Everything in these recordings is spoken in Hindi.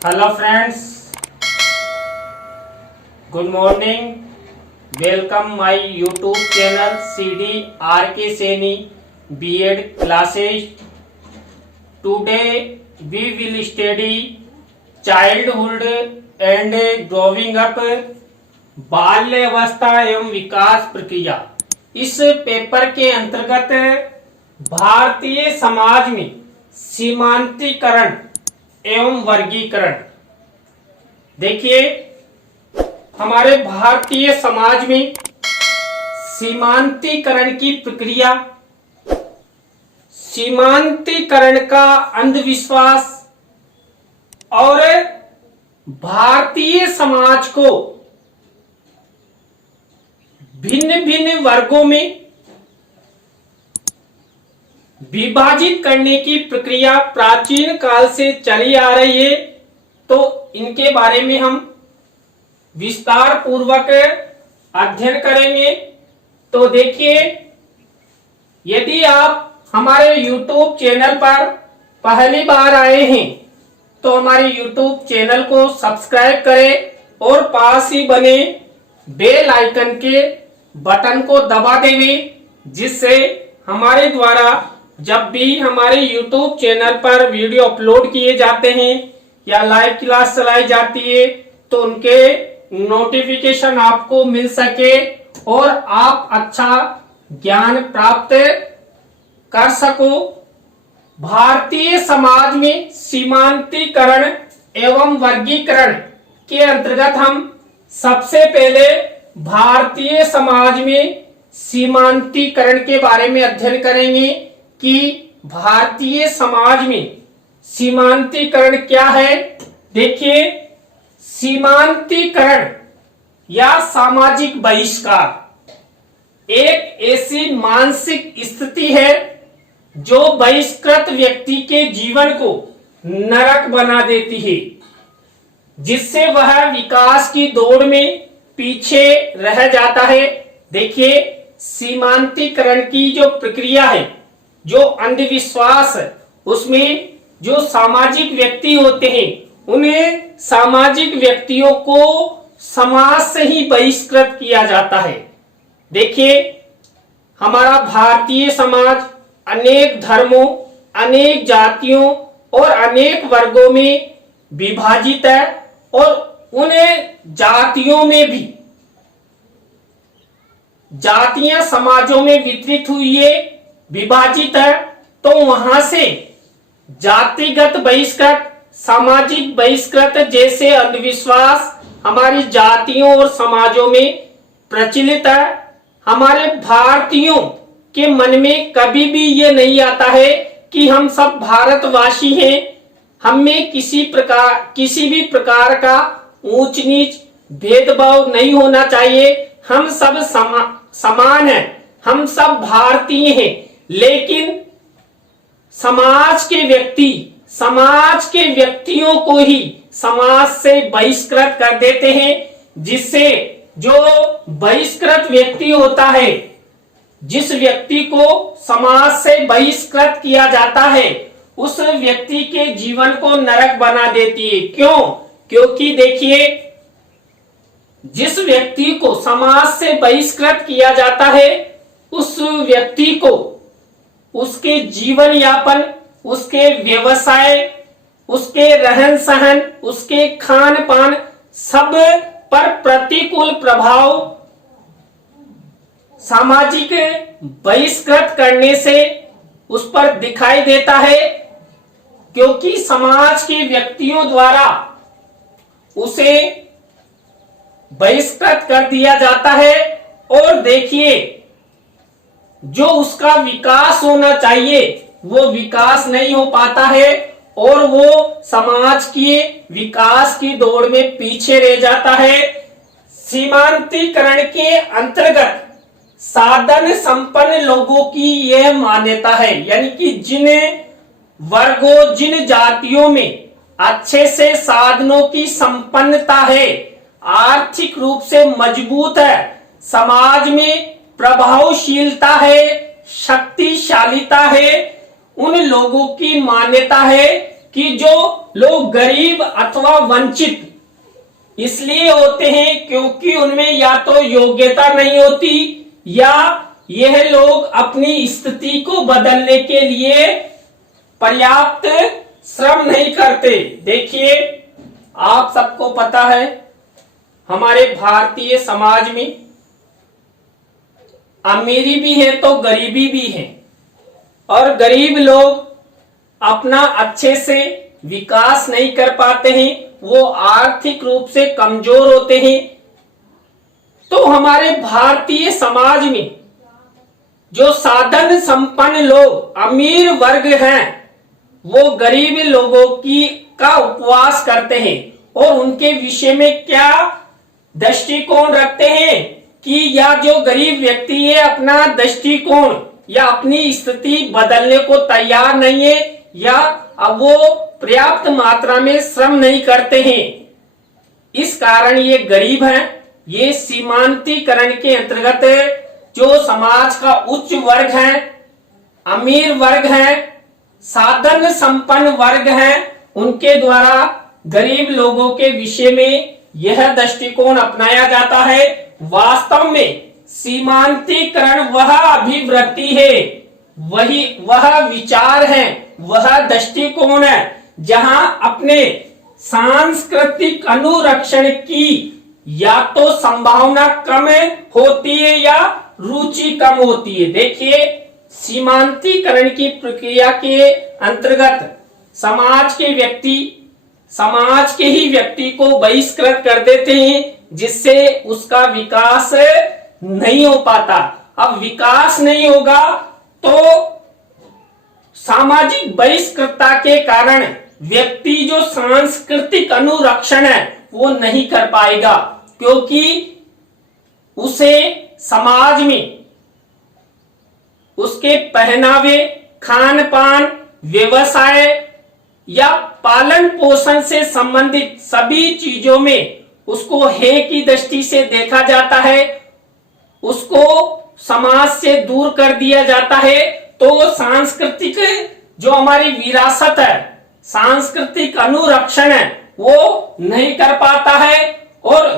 Hello friends, good morning. Welcome my YouTube channel CD RK Saini B.Ed classes. Today we will study childhood and growing up, बाल्यावस्था एवं विकास प्रक्रिया। इस पेपर के अंतर्गत भारतीय समाज में सीमांतीकरण एवं वर्गीकरण। देखिए, हमारे भारतीय समाज में सीमांतीकरण की प्रक्रिया, सीमांतीकरण का अंधविश्वास और भारतीय समाज को भिन्न भिन्न वर्गों में विभाजित करने की प्रक्रिया प्राचीन काल से चली आ रही है। तो इनके बारे में हम विस्तार पूर्वक अध्ययन करेंगे। तो देखिए, यदि आप हमारे YouTube चैनल पर पहली बार आए हैं तो हमारे YouTube चैनल को सब्सक्राइब करें और पास ही बने बेल आइकन के बटन को दबा दें, जिससे हमारे द्वारा जब भी हमारे YouTube चैनल पर वीडियो अपलोड किए जाते हैं या लाइव क्लास चलाई जाती है तो उनके नोटिफिकेशन आपको मिल सके और आप अच्छा ज्ञान प्राप्त कर सको। भारतीय समाज में सीमांतीकरण एवं वर्गीकरण के अंतर्गत हम सबसे पहले भारतीय समाज में सीमांतीकरण के बारे में अध्ययन करेंगे कि भारतीय समाज में सीमांतीकरण क्या है। देखिए, सीमांतीकरण या सामाजिक बहिष्कार एक ऐसी मानसिक स्थिति है जो बहिष्कृत व्यक्ति के जीवन को नरक बना देती है, जिससे वह विकास की दौड़ में पीछे रह जाता है। देखिए, सीमांतीकरण की जो प्रक्रिया है, जो अंधविश्वास, उसमें जो सामाजिक व्यक्ति होते हैं उन्हें सामाजिक व्यक्तियों को समाज से ही बहिष्कृत किया जाता है। देखिए, हमारा भारतीय समाज अनेक धर्मों, अनेक जातियों और अनेक वर्गों में विभाजित है और उन्हें जातियों में भी जातियां समाजों में वितरित हुई है, विभाजित है। तो वहां से जातिगत बहिष्कृत, सामाजिक बहिष्कृत जैसे अंधविश्वास हमारी जातियों और समाजों में प्रचलित है। हमारे भारतीयों के मन में कभी भी ये नहीं आता है कि हम सब भारतवासी हैं, हम में किसी भी प्रकार का ऊंच नीच भेदभाव नहीं होना चाहिए, हम सब समान हैं, हम सब भारतीय हैं। लेकिन समाज के व्यक्तियों को ही समाज से बहिष्कृत कर देते हैं, जिससे जो बहिष्कृत व्यक्ति होता है, जिस व्यक्ति को समाज से बहिष्कृत किया जाता है, उस व्यक्ति के जीवन को नरक बना देती है। क्यों? क्योंकि देखिए, जिस व्यक्ति को समाज से बहिष्कृत किया जाता है, उस व्यक्ति को उसके जीवन यापन, उसके व्यवसाय, उसके रहन सहन, उसके खान पान सब पर प्रतिकूल प्रभाव सामाजिक बहिष्कृत करने से उस पर दिखाई देता है, क्योंकि समाज के व्यक्तियों द्वारा उसे बहिष्कृत कर दिया जाता है। और देखिए, जो उसका विकास होना चाहिए वो विकास नहीं हो पाता है और वो समाज के विकास की दौड़ में पीछे रह जाता है। सीमांतीकरण के अंतर्गत साधन संपन्न लोगों की यह मान्यता है, यानी कि जिन वर्गों, जिन जातियों में अच्छे से साधनों की संपन्नता है, आर्थिक रूप से मजबूत है, समाज में प्रभावशीलता है, शक्तिशालीता है, उन लोगों की मान्यता है कि जो लोग गरीब अथवा वंचित इसलिए होते हैं क्योंकि उनमें या तो योग्यता नहीं होती या यह लोग अपनी स्थिति को बदलने के लिए पर्याप्त श्रम नहीं करते। देखिए, आप सबको पता है हमारे भारतीय समाज में अमीरी भी है तो गरीबी भी है, और गरीब लोग अपना अच्छे से विकास नहीं कर पाते हैं, वो आर्थिक रूप से कमजोर होते हैं। तो हमारे भारतीय समाज में जो साधन संपन्न लोग अमीर वर्ग हैं, वो गरीब लोगों की का उपवास करते हैं और उनके विषय में क्या दृष्टिकोण रखते हैं कि या जो गरीब व्यक्ति है अपना दृष्टिकोण या अपनी स्थिति बदलने को तैयार नहीं है, या अब वो पर्याप्त मात्रा में श्रम नहीं करते हैं, इस कारण ये गरीब हैं। ये सीमांतीकरण के अंतर्गत जो समाज का उच्च वर्ग है, अमीर वर्ग है, साधन संपन्न वर्ग है, उनके द्वारा गरीब लोगों के विषय में यह दृष्टिकोण अपनाया जाता है। वास्तव में सीमांतीकरण वह अभिवृत्ति है, वह विचार है, वह दृष्टिकोण है जहां अपने सांस्कृतिक अनुरक्षण की या तो संभावना कम होती है या रुचि कम होती है। देखिए, सीमांतीकरण की प्रक्रिया के अंतर्गत समाज के ही व्यक्ति को बहिष्कृत कर देते हैं, जिससे उसका विकास नहीं हो पाता। अब विकास नहीं होगा तो सामाजिक बहिष्कृतता के कारण व्यक्ति जो सांस्कृतिक अनुरक्षण है वो नहीं कर पाएगा, क्योंकि उसे समाज में उसके पहनावे, खान पान, व्यवसाय या पालन पोषण से संबंधित सभी चीजों में उसको हे की दृष्टि से देखा जाता है, उसको समाज से दूर कर दिया जाता है। तो सांस्कृतिक जो हमारी विरासत है, सांस्कृतिक अनुरक्षण है, वो नहीं कर पाता है और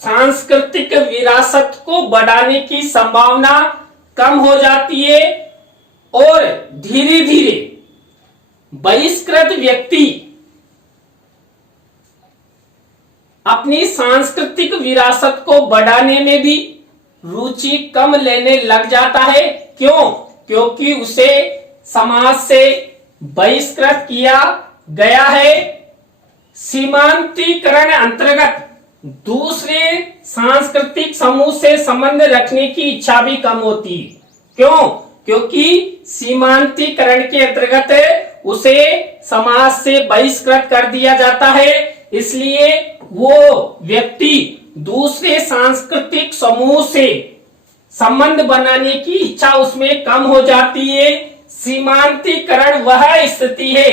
सांस्कृतिक विरासत को बढ़ाने की संभावना कम हो जाती है और धीरे धीरे बहिष्कृत व्यक्ति अपनी सांस्कृतिक विरासत को बढ़ाने में भी रुचि कम लेने लग जाता है। क्यों? क्योंकि उसे समाज से बहिष्कृत किया गया है। सीमांतीकरण अंतर्गत दूसरे सांस्कृतिक समूह से संबंध रखने की इच्छा भी कम होती है। क्यों? क्योंकि सीमांतीकरण के अंतर्गत उसे समाज से बहिष्कृत कर दिया जाता है, इसलिए वो व्यक्ति दूसरे सांस्कृतिक समूह से संबंध बनाने की इच्छा उसमें कम हो जाती है। सीमांतीकरण वह स्थिति है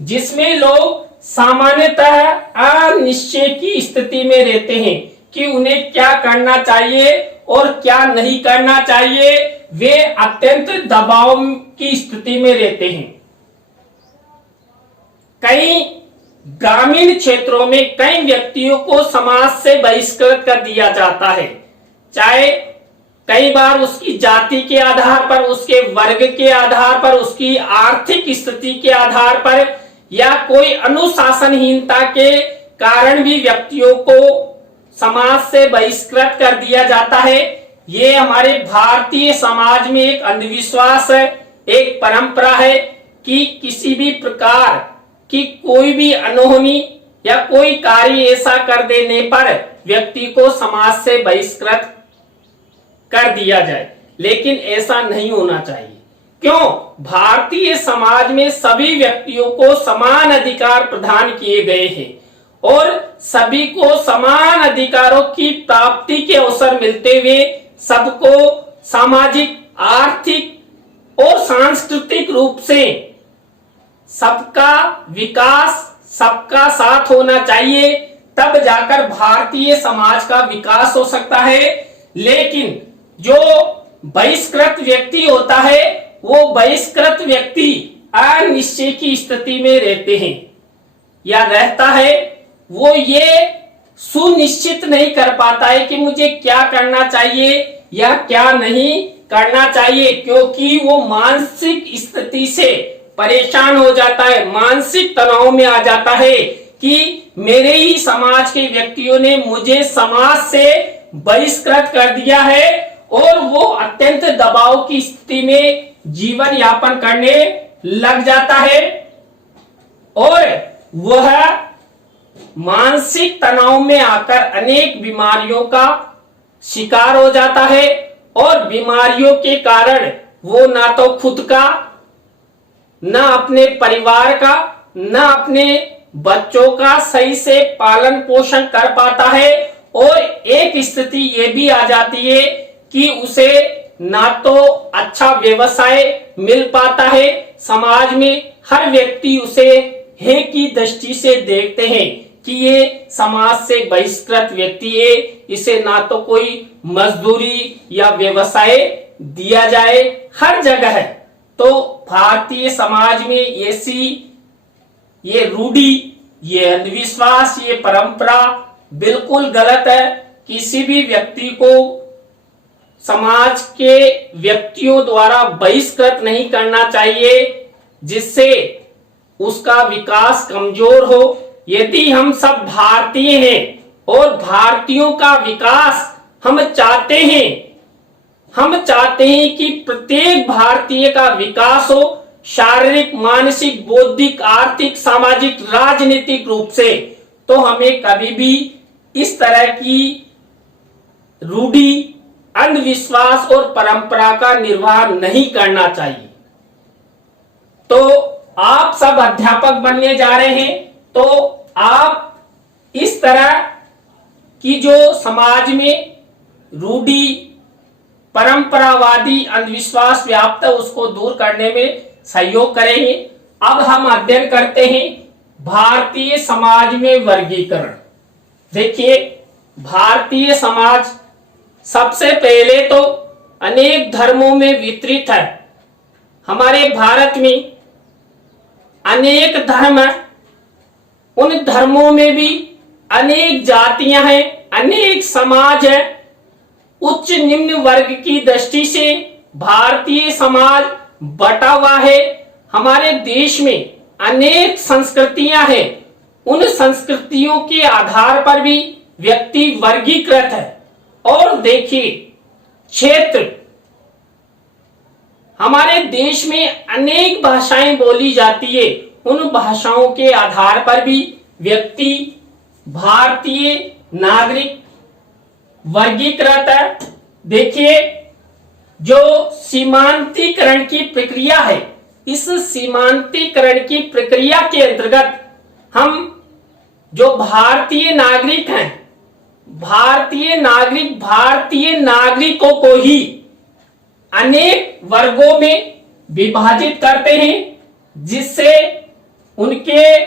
जिसमें लोग सामान्यतः अनिश्चय की स्थिति में रहते हैं कि उन्हें क्या करना चाहिए और क्या नहीं करना चाहिए। वे अत्यंत दबाव की स्थिति में रहते हैं। कई ग्रामीण क्षेत्रों में कई व्यक्तियों को समाज से बहिष्कृत कर दिया जाता है, चाहे कई बार उसकी जाति के आधार पर, उसके वर्ग के आधार पर, उसकी आर्थिक स्थिति के आधार पर या कोई अनुशासनहीनता के कारण भी व्यक्तियों को समाज से बहिष्कृत कर दिया जाता है। ये हमारे भारतीय समाज में एक अंधविश्वास है, एक परंपरा है कि किसी भी प्रकार की कोई भी अनहोनी या कोई कार्य ऐसा कर देने पर व्यक्ति को समाज से बहिष्कृत कर दिया जाए, लेकिन ऐसा नहीं होना चाहिए। क्यों? भारतीय समाज में सभी व्यक्तियों को समान अधिकार प्रदान किए गए हैं और सभी को समान अधिकारों की प्राप्ति के अवसर मिलते हुए सबको सामाजिक, आर्थिक और सांस्कृतिक रूप से सबका विकास, सबका साथ होना चाहिए, तब जाकर भारतीय समाज का विकास हो सकता है। लेकिन जो बहिष्कृत व्यक्ति होता है, वो बहिष्कृत व्यक्ति अनिश्चय की स्थिति में रहते हैं या रहता है, वो ये सुनिश्चित नहीं कर पाता है कि मुझे क्या करना चाहिए या क्या नहीं करना चाहिए, क्योंकि वो मानसिक स्थिति से परेशान हो जाता है, मानसिक तनाव में आ जाता है कि मेरे ही समाज के व्यक्तियों ने मुझे समाज से बहिष्कृत कर दिया है, और वो अत्यंत दबाव की स्थिति में जीवन यापन करने लग जाता है और वह मानसिक तनाव में आकर अनेक बीमारियों का शिकार हो जाता है, और बीमारियों के कारण वो ना तो खुद का, ना अपने परिवार का, ना अपने बच्चों का सही से पालन पोषण कर पाता है, और एक स्थिति ये भी आ जाती है कि उसे ना तो अच्छा व्यवसाय मिल पाता है, समाज में हर व्यक्ति उसे हे की दृष्टि से देखते हैं कि ये समाज से बहिष्कृत व्यक्ति है, इसे ना तो कोई मजदूरी या व्यवसाय दिया जाए हर जगह है। तो भारतीय समाज में ऐसी ये रूढ़ी, ये अंधविश्वास, ये परंपरा बिल्कुल गलत है। किसी भी व्यक्ति को समाज के व्यक्तियों द्वारा बहिष्कृत नहीं करना चाहिए जिससे उसका विकास कमजोर हो। यदि हम सब भारतीय हैं और भारतीयों का विकास हम चाहते हैं कि प्रत्येक भारतीय का विकास हो, शारीरिक, मानसिक, बौद्धिक, आर्थिक, सामाजिक, राजनीतिक रूप से, तो हमें कभी भी इस तरह की रूढ़ी, अंधविश्वास और परंपरा का निर्वाह नहीं करना चाहिए। तो आप सब अध्यापक बनने जा रहे हैं, तो आप इस तरह की जो समाज में रूढ़ी, परंपरावादी अंधविश्वास व्याप्त है उसको दूर करने में सहयोग करेंगे। अब हम अध्ययन करते हैं भारतीय समाज में वर्गीकरण। देखिए, भारतीय समाज सबसे पहले तो अनेक धर्मों में वितरित है। हमारे भारत में अनेक धर्म है, उन धर्मों में भी अनेक जातियां हैं, अनेक समाज है। उच्च निम्न वर्ग की दृष्टि से भारतीय समाज बटा हुआ है। हमारे देश में अनेक संस्कृतियां हैं, उन संस्कृतियों के आधार पर भी व्यक्ति वर्गीकृत है। और देखिए, क्षेत्र, हमारे देश में अनेक भाषाएं बोली जाती है, उन भाषाओं के आधार पर भी व्यक्ति भारतीय नागरिक वर्गीकृत है। देखिए, जो सीमांतीकरण की प्रक्रिया है, इस सीमांतीकरण की प्रक्रिया के अंतर्गत हम जो भारतीय नागरिक हैं, भारतीय नागरिकों को ही अनेक वर्गों में विभाजित करते हैं, जिससे उनके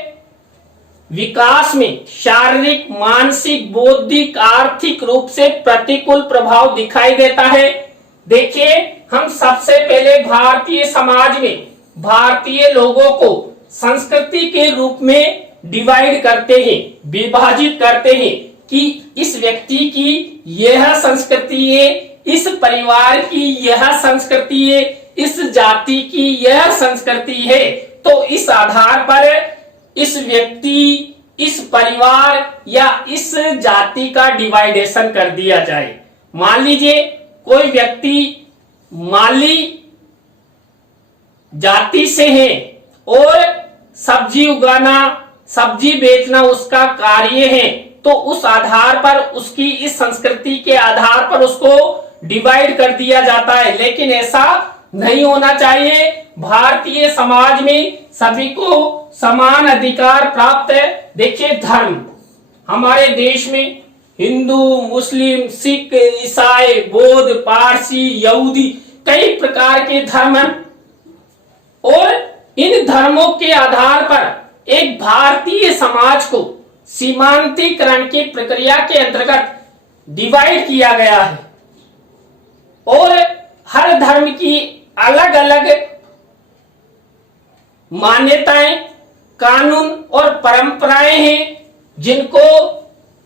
विकास में शारीरिक, मानसिक, बौद्धिक, आर्थिक रूप से प्रतिकूल प्रभाव दिखाई देता है। देखिए, हम सबसे पहले भारतीय समाज में भारतीय लोगों को संस्कृति के रूप में डिवाइड करते हैं, विभाजित करते हैं कि इस व्यक्ति की यह संस्कृति है, इस परिवार की यह संस्कृति है, इस जाति की यह संस्कृति है। तो इस आधार पर इस व्यक्ति, इस परिवार या इस जाति का डिवाइडेशन कर दिया जाए। मान लीजिए कोई व्यक्ति माली जाति से है और सब्जी उगाना, सब्जी बेचना उसका कार्य है, तो उस आधार पर, उसकी इस संस्कृति के आधार पर उसको डिवाइड कर दिया जाता है। लेकिन ऐसा नहीं होना चाहिए। भारतीय समाज में सभी को समान अधिकार प्राप्त है। देखिए, धर्म, हमारे देश में हिंदू, मुस्लिम, सिख, ईसाई, बौद्ध, पारसी, यहूदी, कई प्रकार के धर्म हैं, और इन धर्मों के आधार पर एक भारतीय समाज को सीमांतीकरण की प्रक्रिया के अंतर्गत डिवाइड किया गया है, और हर धर्म की अलग अलग मान्यताएं, कानून और परंपराएं हैं जिनको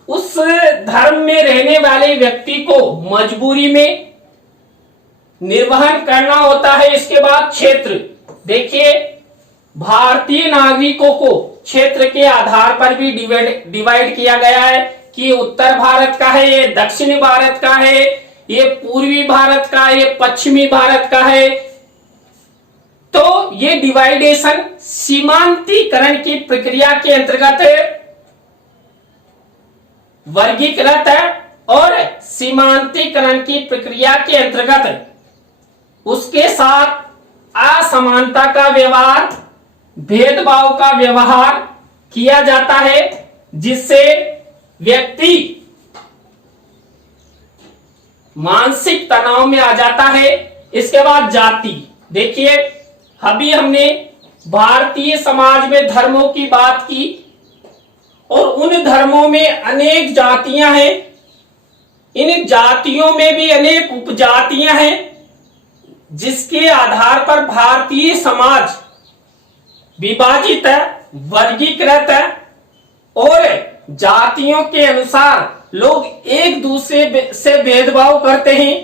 उस धर्म में रहने वाले व्यक्ति को मजबूरी में निर्वहन करना होता है। इसके बाद क्षेत्र, देखिए भारतीय नागरिकों को क्षेत्र के आधार पर भी डिवाइड किया गया है कि उत्तर भारत का है, ये दक्षिणी भारत का है, ये पूर्वी भारत का है, ये पश्चिमी भारत का है। तो ये डिवाइडेशन सीमांतीकरण की प्रक्रिया के अंतर्गत वर्गीकृत है और सीमांतीकरण की प्रक्रिया के अंतर्गत उसके साथ असमानता का व्यवहार, भेदभाव का व्यवहार किया जाता है, जिससे व्यक्ति मानसिक तनाव में आ जाता है। इसके बाद जाति, देखिए अभी हमने भारतीय समाज में धर्मों की बात की और उन धर्मों में अनेक जातियां हैं, इन जातियों में भी अनेक उपजातियां हैं, जिसके आधार पर भारतीय समाज विभाजित है, वर्गीकृत है और जातियों के अनुसार लोग एक दूसरे से भेदभाव करते हैं,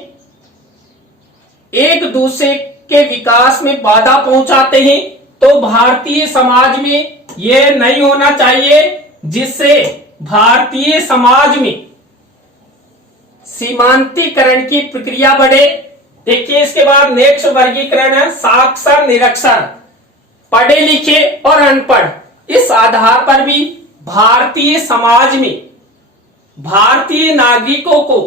एक दूसरे के विकास में बाधा पहुंचाते हैं। तो भारतीय समाज में यह नहीं होना चाहिए, जिससे भारतीय समाज में सीमांतीकरण की प्रक्रिया बढ़े। देखिए इसके बाद नेक्स्ट वर्गीकरण है साक्षर निरक्षर, पढ़े लिखे और अनपढ़। इस आधार पर भी भारतीय समाज में भारतीय नागरिकों को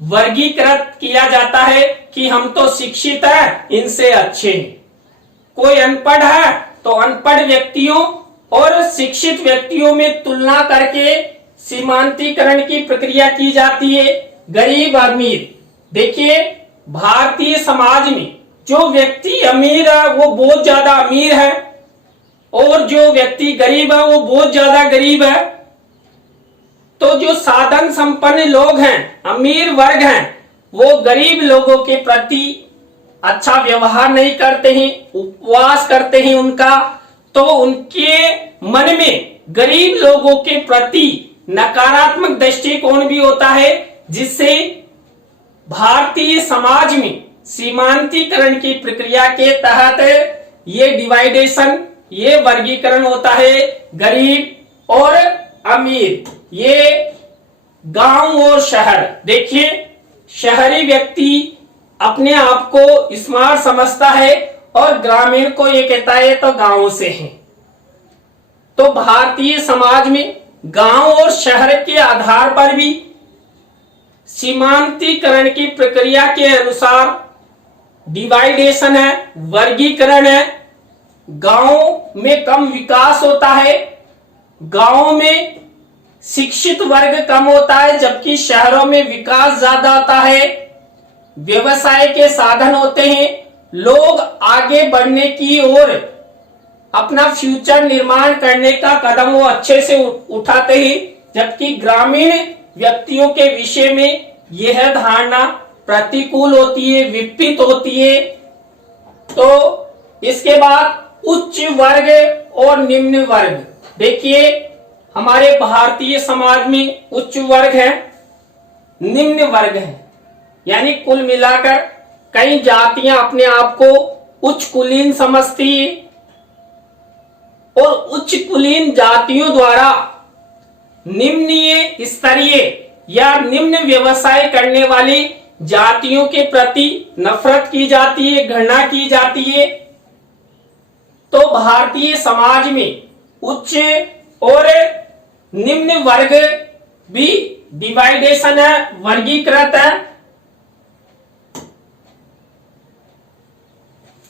वर्गीकृत किया जाता है कि हम तो शिक्षित हैं, इनसे अच्छे हैं। कोई अनपढ़ है तो अनपढ़ व्यक्तियों और शिक्षित व्यक्तियों में तुलना करके सीमांतीकरण की प्रक्रिया की जाती है। गरीब अमीर, देखिए भारतीय समाज में जो व्यक्ति अमीर है वो बहुत ज्यादा अमीर है और जो व्यक्ति गरीब है वो बहुत ज्यादा गरीब है। तो जो साधन संपन्न लोग हैं, अमीर वर्ग हैं, वो गरीब लोगों के प्रति अच्छा व्यवहार नहीं करते हैं, उपवास करते हैं उनका। तो उनके मन में गरीब लोगों के प्रति नकारात्मक दृष्टिकोण भी होता है, जिससे भारतीय समाज में सीमांतीकरण की प्रक्रिया के तहत ये डिवाइडेशन, ये वर्गीकरण होता है गरीब और अमीर। ये गांव और शहर, देखिए शहरी व्यक्ति अपने आप को स्मार्ट समझता है और ग्रामीण को ये कहता है तो गांव से है। तो भारतीय समाज में गांव और शहर के आधार पर भी सीमांतीकरण की प्रक्रिया के अनुसार डिवाइडेशन है, वर्गीकरण है। गांव में कम विकास होता है, गांव में शिक्षित वर्ग कम होता है, जबकि शहरों में विकास ज्यादा होता है, व्यवसाय के साधन होते हैं, लोग आगे बढ़ने की ओर अपना फ्यूचर निर्माण करने का कदम वो अच्छे से उठाते हैं, जबकि ग्रामीण व्यक्तियों के विषय में यह धारणा प्रतिकूल होती है, विपरीत होती है। तो इसके बाद उच्च वर्ग और निम्न वर्ग, देखिए हमारे भारतीय समाज में उच्च वर्ग है, निम्न वर्ग है, यानी कुल मिलाकर कई जातियां अपने आप को उच्च कुलीन समझती है और उच्च कुलीन जातियों द्वारा निम्न स्तरीय या निम्न व्यवसाय करने वाली जातियों के प्रति नफरत की जाती है, घृणा की जाती है। तो भारतीय समाज में उच्च और निम्न वर्ग भी डिवाइडेशन है, वर्गीकृत है।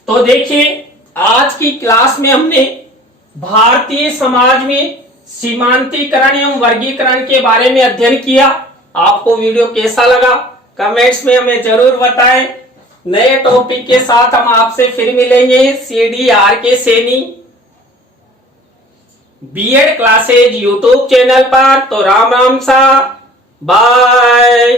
तो देखिए आज की क्लास में हमने भारतीय समाज में सीमांतीकरण एवं वर्गीकरण के बारे में अध्ययन किया। आपको वीडियो कैसा लगा कमेंट्स में हमें जरूर बताएं। नए टॉपिक के साथ हम आपसे फिर मिलेंगे CDRK Saini B Ed classes YouTube channel पर। तो राम राम सा, बाय।